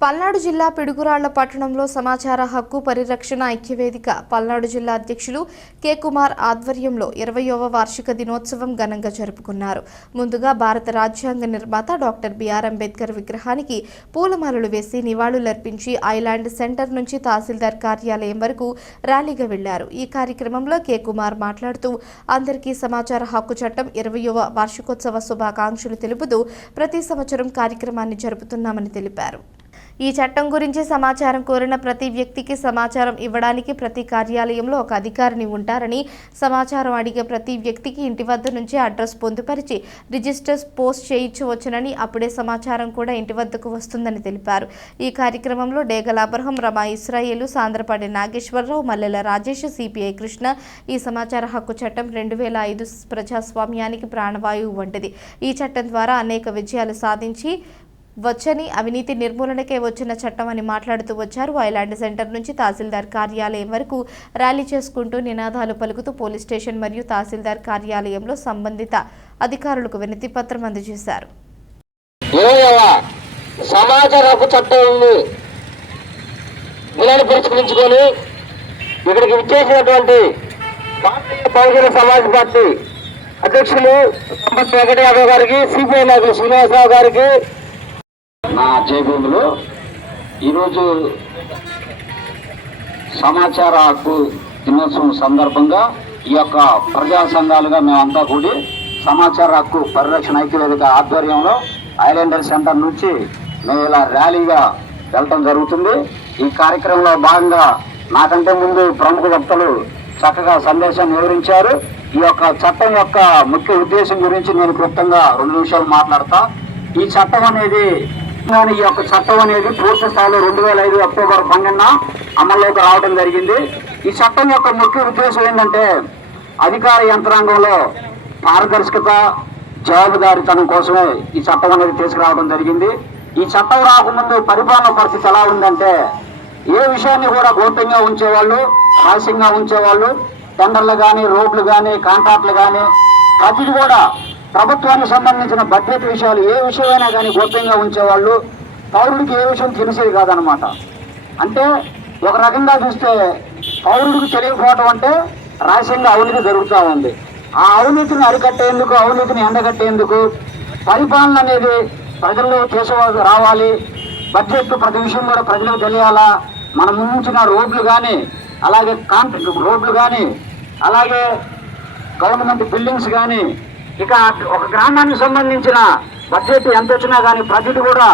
పల్నాడు జిల్లా పిడుగురాళ్ళ పట్టణంలో సమాచార హక్కు పరిరక్షణ ఐక్యవేదిక పల్నాడు జిల్లా అధ్యక్షులు కె కుమార్ ఆధ్వర్యంలో ఇరవయవ వార్షిక దినోత్సవం ఘనంగా జరుపుకున్నారు. ముందుగా భారత రాజ్యాంగ నిర్మాత డాక్టర్ బిఆర్ అంబేద్కర్ విగ్రహానికి పూలమాలలు వేసి నివాళులర్పించి ఐలాండ్ సెంటర్ నుంచి తహసీల్దార్ కార్యాలయం వరకు ర్యాలీగా వెళ్ళారు. ఈ కార్యక్రమంలో కె కుమార్ మాట్లాడుతూ అందరికీ సమాచార హక్కు చట్టం ఇరవయవ వార్షికోత్సవ శుభాకాంక్షలు తెలుపుతూ ప్రతి సంవత్సరం కార్యక్రమాన్ని జరుపుతున్నామని తెలిపారు. ఈ చట్టం గురించి సమాచారం కోరిన ప్రతి వ్యక్తికి సమాచారం ఇవ్వడానికి ప్రతి కార్యాలయంలో ఒక అధికారిని ఉంటారని సమాచారం అడిగే ప్రతి వ్యక్తికి ఇంటి వద్ద నుంచి అడ్రస్ పొందుపరిచి రిజిస్టర్స్ పోస్ట్ చేయించవచ్చునని అప్పుడే సమాచారం కూడా ఇంటి వద్దకు వస్తుందని తెలిపారు. ఈ కార్యక్రమంలో డేగల అబ్రహం రమా ఇస్రాయేలు సాంద్రపాడి నాగేశ్వరరావు మల్లెల రాజేష్ సిపిఐ కృష్ణ. ఈ సమాచార హక్కు చట్టం రెండు వేల ఐదు ప్రజాస్వామ్యానికి ప్రాణవాయువు వంటిది. ఈ చట్టం ద్వారా అనేక విజయాలు సాధించి వచ్చని అవినీతి నిర్మూలనకే వచ్చిన చట్టం అని మాట్లాడుతూ వచ్చారు. ఐలాండ్ సెంటర్ నుంచి తహసీల్దార్ కార్యాలయం వరకు ర్యాలీ చేసుకుంటూ నినాదాలు పలుకుతూ పోలీస్ స్టేషన్ మరియు తహసీల్దార్ కార్యాలయంలో సంబంధిత అధికారులకు వినతి పత్రం అందజేశారు. ఇరవయవ హక్కు చట్టాన్ని విలాన్ని పురస్కరించుకొని ఇక్కడికి విచ్చేసినటువంటి భారతీయ సమాజ్ పార్టీ అధ్యక్షులు సంపత్ వెంకట యాదవ్ గారికి సిపిఐ నాయకులు శ్రీనివాసరావు గారికి జయభూమిలో ఈరోజు సమాచార హక్కు దినోత్సవం సందర్భంగా ఈ యొక్క ప్రజా సంఘాలుగా మేమంతా కూడి సమాచార హక్కు పరిరక్షణ ఐక్యవేదిక ఆధ్వర్యంలో ఐలాండర్ సెంటర్ నుంచి మేము ఇలా ర్యాలీగా వెళ్ళటం జరుగుతుంది. ఈ కార్యక్రమంలో భాగంగా నాకంటే ముందు ప్రముఖ వక్తలు చక్కగా సందేశాన్ని వివరించారు. ఈ యొక్క చట్టం యొక్క ముఖ్య ఉద్దేశం గురించి నేను క్లుప్తంగా రెండు నిమిషాలు మాట్లాడతా. ఈ చట్టం అనేది ఈ యొక్క చట్టం అనేది పూర్తి స్థాయిలో రెండు వేల ఐదు అక్టోబర్ పన్నెండున అమల్లోకి రావడం జరిగింది. ఈ చట్టం యొక్క ముఖ్య ఉద్దేశం ఏంటంటే అధికార యంత్రాంగంలో పారదర్శకత జవాబుదారితనం కోసమే ఈ చట్టం అనేది తీసుకురావడం జరిగింది. ఈ చట్టం రాకముందు పరిపాలన పరిస్థితి ఎలా ఉందంటే ఏ విషయాన్ని కూడా గోప్యంగా ఉంచేవాళ్ళు రహస్యంగా ఉంచేవాళ్ళు టెండర్లు కానీ రోడ్లు కానీ కాంట్రాక్ట్లు కానీ ప్రతిది కూడా ప్రభుత్వానికి సంబంధించిన బడ్జెట్ విషయాలు ఏ విషయమైనా కానీ గోప్యంగా ఉంచేవాళ్ళు పౌరుడికి ఏ విషయం తెలిసేది కాదనమాట అంటే ఒక రకంగా చూస్తే పౌరుడికి తెలియకపోవటం అంటే రహస్యంగా అవినీతి జరుగుతూ ఉంది. ఆ అవినీతిని అరికట్టేందుకు అవినీతిని ఎండగట్టేందుకు పరిపాలన అనేది ప్రజల్లో చేసే రావాలి. బడ్జెట్ ప్రతి విషయం కూడా ప్రజలకు తెలియాలా? మనం ఉంచిన రోడ్లు కానీ అలాగే కాంట్రాక్ట్ రోడ్లు కానీ అలాగే గవర్నమెంట్ బిల్డింగ్స్ కానీ ఇక ఒక గ్రామానికి సంబంధించిన బడ్జెట్ ఎంత వచ్చినా కానీ ప్రజలు కూడా